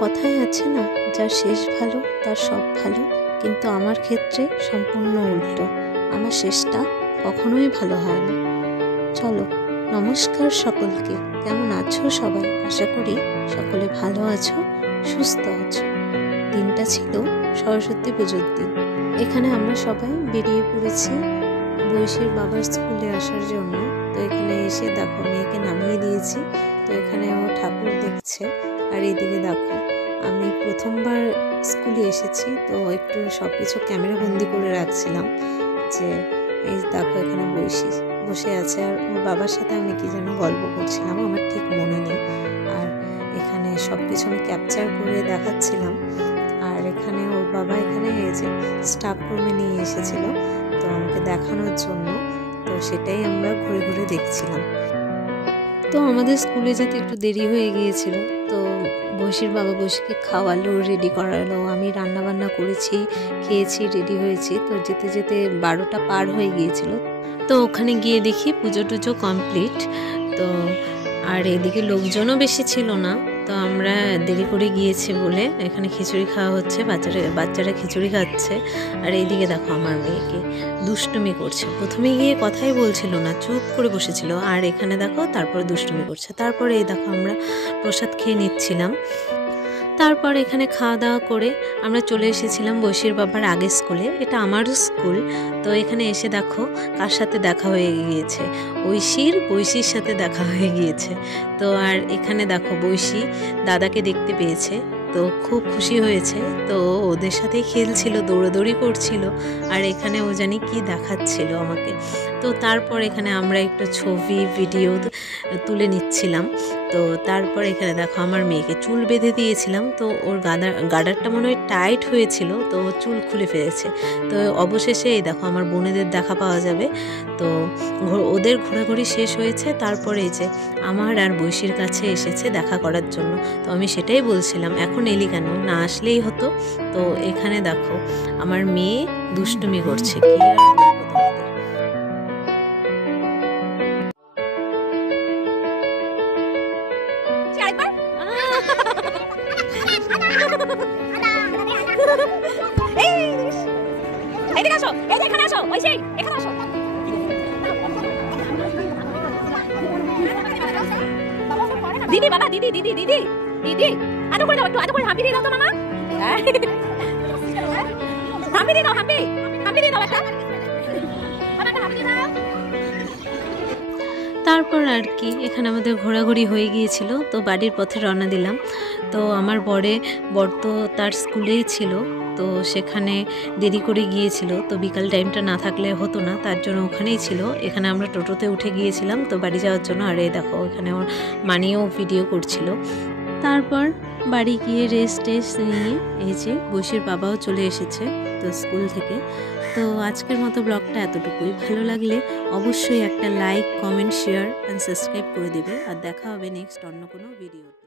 কথাই আছে না, যার শেষ ভালো তার সব ভালো, কিন্তু আমার ক্ষেত্রে সম্পূর্ণ উল্টো। আমার শেষটা কখনোই ভালো হয় না। চলো, নমস্কার সকলকে। কেমন আছো সবাই? আশা করি সকলে ভালো আছো, সুস্থ আছো। দিনটা ছিল সরস্বতী পুজোর দিন। এখানে আমরা সবাই বেরিয়ে পড়েছি বৈশীর বাবার স্কুলে আসার জন্য। তো এখানে এসে দেখো মেয়েকে নামিয়ে দিয়েছি। তো এখানে ও ঠাকুর দেখছে, আর এইদিকে দেখো আমি প্রথমবার স্কুলে এসেছি, তো একটু সব কিছু ক্যামেরা বন্দি করে রাখছিলাম। যে এই দেখো এখানে বৈশী বসে আছে, আর ওর বাবার সাথে আমি কি যেন গল্প করছিলাম, আমার ঠিক মনে নেই। আর এখানে সব কিছু আমি ক্যাপচার করে দেখাচ্ছিলাম। আর এখানে ওর বাবা এখানে এই যে স্টাফ রুমে নিয়ে এসেছিল তো আমাকে দেখানোর জন্য, তো সেটাই আমরা ঘুরে ঘুরে দেখছিলাম। তো আমাদের স্কুলে যেতে একটু দেরি হয়ে গিয়েছিল, তো বৈশীর বাবা বৈশীকে খাওয়ালো, রেডি করালো, আমি রান্না বান্না করেছি, খেয়েছি, রেডি হয়েছি। তো যেতে যেতে 12টা পার হয়ে গিয়েছিল। তো ওখানে গিয়ে দেখি পুজো টুজো কমপ্লিট। তো আর এদিকে লোকজনও বেশি ছিল না, তো আমরা দেরি করে গিয়েছি বলে এখানে খিচুড়ি খাওয়া হচ্ছে, বাচ্চারা খিচুড়ি খাচ্ছে। আর এইদিকে দেখো আমার মেয়েকে দুষ্টুমি করছে। প্রথমে গিয়ে কথাই বলছিল না, চুপ করে বসেছিল, আর এখানে দেখো তারপরে দুষ্টুমি করছে। তারপরে এই দেখো আমরা প্রসাদ খেয়ে নিচ্ছিলাম। তারপর এখানে খাওয়া দাওয়া করে আমরা চলে এসেছিলাম বৈশীর বাবার আগের স্কুলে। এটা আমারও স্কুল। তো এখানে এসে দেখো কার সাথে দেখা হয়ে গিয়েছে, বৈশীর সাথে দেখা হয়ে গিয়েছে। তো আর এখানে দেখো বৈশী দাদাকে দেখতে পেয়েছে, তো খুব খুশি হয়েছে। তো ওদের সাথেই খেলছিল, দৌড়াদৌড়ি করছিল, আর এখানে ও জানি কি দেখাচ্ছিল আমাকে। তো তারপর এখানে আমরা একটু ছবি ভিডিও তুলে নিচ্ছিলাম। তো তারপর এখানে দেখো আমার মেয়েকে চুল বেঁধে দিয়েছিলাম, তো ওর গার্ডারটা মনে হয় টাইট হয়েছিল, তো চুল খুলে ফেলেছে। তো অবশেষে এই দেখো আমার বোনেদের দেখা পাওয়া যাবে। তো ওদের ঘোরাঘুরি শেষ হয়েছে, তারপরে এই যে আমার আর বৈশীর কাছে এসেছে দেখা করার জন্য। তো আমি সেটাই বলছিলাম, এখন এলি কেন, না আসলেই হতো। তো এখানে দেখো আমার মেয়ে দুষ্টুমি করছে, কি আর বলবো তোমাদের। দিদি বাবা, দিদি দিদি দিদি দিদি আদর করে দাও, একটু আদর করে হাম্পি দিয়ে দাও তো মামা। হাম্পি দিয়ে দাও, হাম্পি দিয়ে দাও একটা। তারপর আর কি এখানে আমাদের ঘোরাঘুরি হয়ে গিয়েছিল। তো বাড়ির পথে রওনা দিলাম। তো আমার বর তো তার স্কুলেই ছিল, তো সেখানে দেরি করে গিয়েছিল। তো বিকাল টাইমটা না থাকলে হতো না, তার জন্য ওখানেই ছিল। এখানে আমরা টোটোতে উঠে গিয়েছিলাম তো বাড়ি যাওয়ার জন্য। আর এই দেখো এখানে ওর মানিও ভিডিও করছিল। তারপর বাড়ি গিয়ে রেস্ট নিয়ে এই যে বৈশীর বাবাও চলে এসেছে তো স্কুল থেকে। তো আজকের মতো ব্লগটা এতটুকুই। ভালো লাগলে অবশ্যই একটা like, comment, share and subscribe করে দেবে। আর দেখা হবে নেক্সট অন্য কোনো ভিডিও।